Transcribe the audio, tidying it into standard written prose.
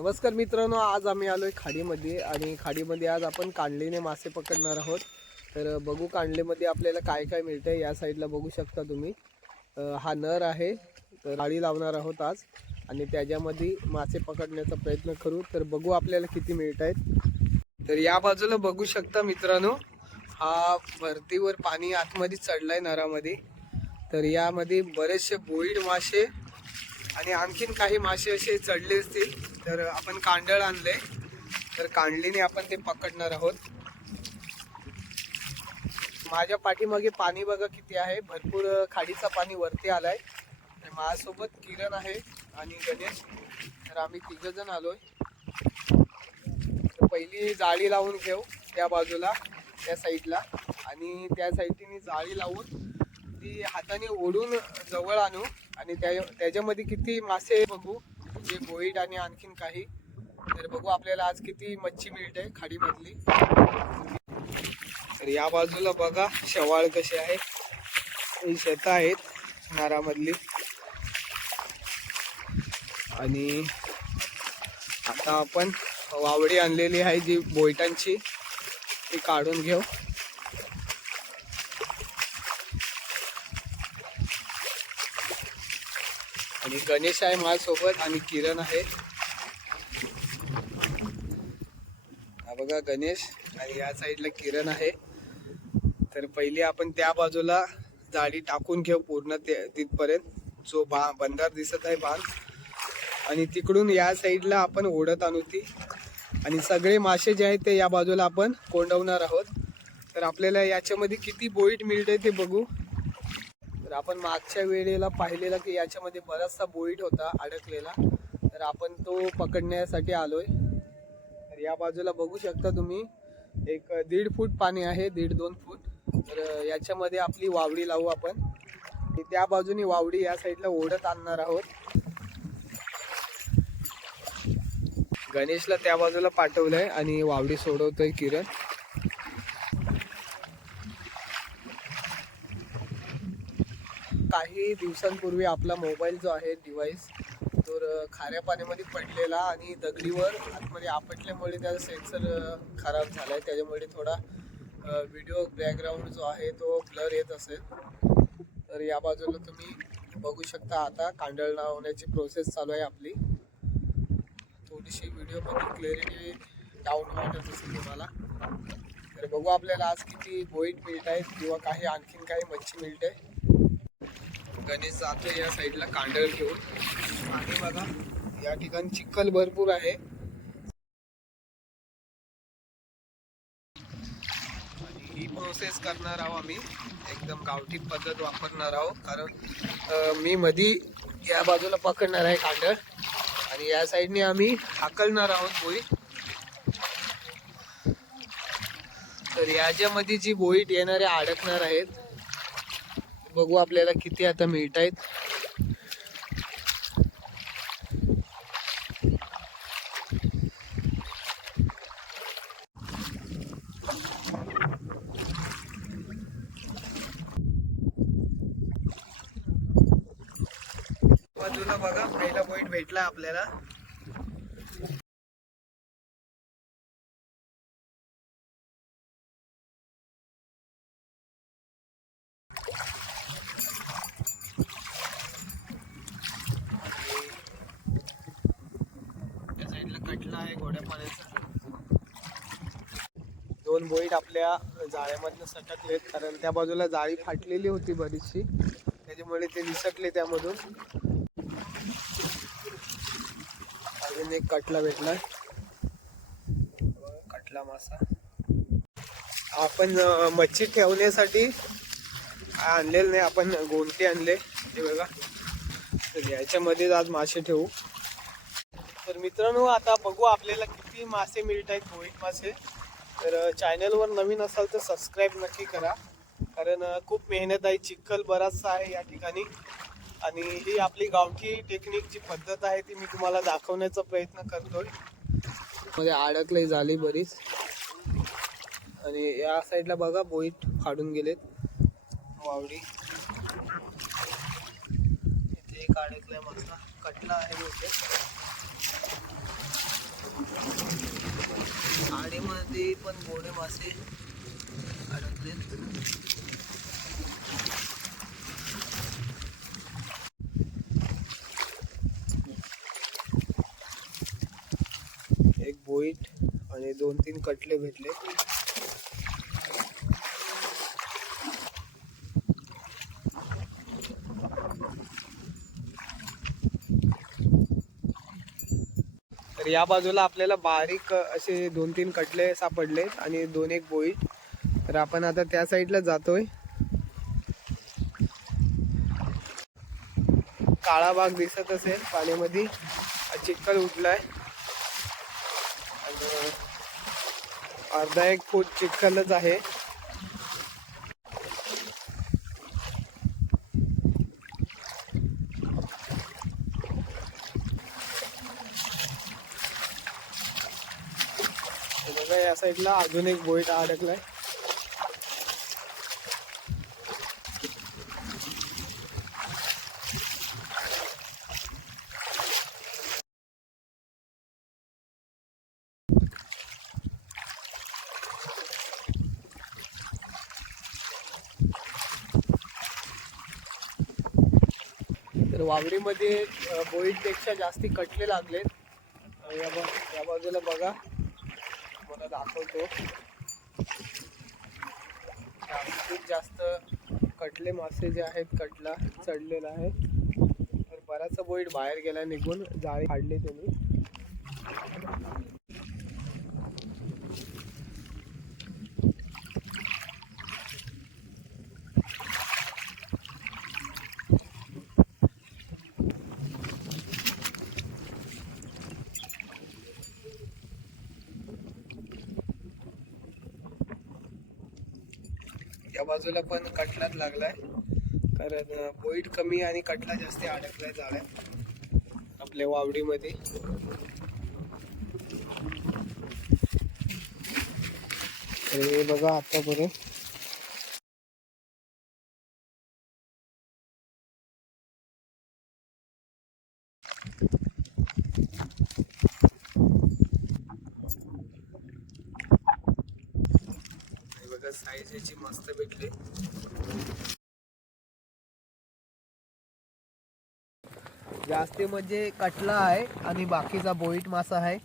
नमस्कार मित्रांनो, आज आम्ही आलोय खाडीमध्ये आणि खाडीमध्ये आज आपण कांडलीने मासे पकडणार आहोत। तर बघू कांडलीमध्ये आपल्याला काय काय मिळतंय। या साईडला बघू शकता तुम्ही, हा नर आहे। तर जाळी लावणार आहोत आज आणि त्याच्यामध्ये मासे पकडण्याचा प्रयत्न करू। तर बघू आपल्याला किती मिळतायत। तर या बाजूला बघू शकता मित्रांनो, हा भरतीवर पाणी आतमध्ये चढलाय नरामध्ये। तर यामध्ये बरेचसे बोईड मासे आणि आणखीन काही मासे असे चढले असतील। तर आपण कांडळ आणले, तर कांडलीने आपण ते पकडणार आहोत। माझ्या पाठीमागे पाणी बघा किती आहे, भरपूर खाडीचा पाणी वरती आलाय। माझ्यासोबत किरण आहे आणि गणेश, तर आम्ही तिघ जण आलोय। तर पहिली जाळी लावून घेऊ त्या बाजूला, त्या साईडला, आणि त्या साईडने जाळी लावून ती हाताने ओढून जवळ आणू आणि त्याच्यामध्ये किती मासे बघू, जे बोईड आणि आणखीन काही। तर बघू आपल्याला आज किती मच्छी मिळते खाडीमधली। तर या बाजूला बघा शेवाळ कसे आहे, ही शेतं आहेत नारामधली। आणि आता आपण वावडी आणलेली आहे जी बोईटांची, ती काढून घेऊ। आणि गणेश आहे माझ्यासोबत आणि किरण आहे। हा बघा गणेश आणि या साईडला किरण आहे। तर पहिली आपण त्या बाजूला जाळी टाकून घेऊ पूर्ण तिथपर्यंत, जो बंधार दिसत आहे बांध, आणि तिकडून या साईडला आपण ओढत आणू ती। आणि सगळे मासे जे आहेत ते या बाजूला आपण कोंडवणार आहोत। तर आपल्याला याच्यामध्ये किती बोईट मिळते ते बघू। तर आपण मागच्या वेळेला पाहिलेला की याच्यामध्ये बराचसा बोईट होता अडकलेला, तर आपण तो पकडण्यासाठी आलोय। तर या बाजूला बघू शकता तुम्ही, एक 1.5 फूट पाणी आहे, 1.5-2 फूट। तर याच्यामध्ये आपली वावडी लावू आपण। त्या बाजूनी वावडी या साईडला ओढत आणणार आहोत। गणेशला त्या बाजूला पाठवलंय आणि वावडी सोडवतोय किरण। काही दिवसांपूर्वी आपला मोबाईल जो आहे डिव्हाइस, तो खाऱ्या पाण्यामध्ये पडलेला आणि दगडीवर आतमध्ये आपटल्यामुळे त्याचा सेन्सर खराब झालाय। त्याच्यामुळे थोडा व्हिडिओ बॅकग्राऊंड जो आहे तो ब्लर येत असेल। तर या बाजूला तुम्ही बघू शकता, आता कांडळ लावण्याची प्रोसेस चालू आहे आपली। थोडीशी व्हिडिओमध्ये क्लॅरिटी डाऊन वाटत असेल तुम्हाला। तर बघू आपल्याला आज किती बोईट मिळत आहेत किंवा काही आणखीन काही मच्छी मिळते। गणेश जातो या साईडला कांडळ घेऊन। आणि बघा या ठिकाणी चिखल भरपूर आहे आणि ही प्रोसेस करणार आहोत आम्ही, एकदम गावठी पद्धत वापरणार आहोत। कारण मी मधी या बाजूला पकडणार आहे कांडळ आणि या साईडने आम्ही हाकलणार आहोत बोईट। तर याच्यामध्ये जी बोईट येणारे अडकणार आहेत, बघू आपल्याला किती आता मिळत आहेत। बाजूला बघा पहिला बोईट भेटला आपल्याला। त्या साईडला कटला आहे गोड्या पाण्याचा। 2 बोईट आपल्या जाळ्यामधनं सटकलेत, कारण त्या बाजूला जाळी फाटलेली होती बरीचशी, त्याच्यामुळे ते निसटले त्यामधून। अजून एक कटला भेटलाय, कटला मासा। आपण मच्छी ठेवण्यासाठी आणलेलं नाही, आपण गोंटे आणले ते बघा। तर याच्यामध्ये आज मासे ठेवू। तर मित्रांनो, आता बघू आपल्याला किती मासे मिळत आहेत, बोईट मासे। तर चॅनलवर नवीन असाल तर सबस्क्राईब नक्की करा, कारण खूप मेहनत आहे, चिखल बराचसा आहे या ठिकाणी। आणि ही आपली गावठी टेक्निक जी पद्धत आहे ती मी तुम्हाला दाखवण्याचा प्रयत्न करतोय। मध्ये अडकले झाली बरीच, आणि या साईडला बघा बोईट फाडून गेलेत वावडी। इथे एक अडकलाय मासा, कटला आहे इथे। याच्यामध्ये पण गोडे मासे अडकलेत. एक बोईट आणि 2-3 कटले भेटले. तर या बाजूला आपल्याला बारीक असे 2-3 कटले सापडले आणि 2-1 बोईट. तर आपण आता त्या साईडला जातोय. काळा भाग दिसत असेल पाण्यामध्ये, चिखल उठलाय. अर्धा 1 फूट चिखलच आहे. बघा या साईडला अजून एक बोईट अडकलाय. तर वावरीमध्ये बोईटपेक्षा जास्ती कटले लागलेत. या बाजूला बघा, मला दाखवतो. खूप जास्त कटले मासे जे आहेत, कटला चढलेला आहे. तर बराचसा बोईट बाहेर गेला निघून, जाळी काढली त्यांनी. या बाजूला पण कटलाच लागलाय, कारण बोईट कमी आणि कटला जास्त अडकलाय जाळ्यात आपल्या वावडीमध्ये. हे बघा आतापर्यंत बघा साईज याची मस्त भेटली. जास्ती म्हणजे कटला आहे आणि बाकीचा बोईट मासा आहे.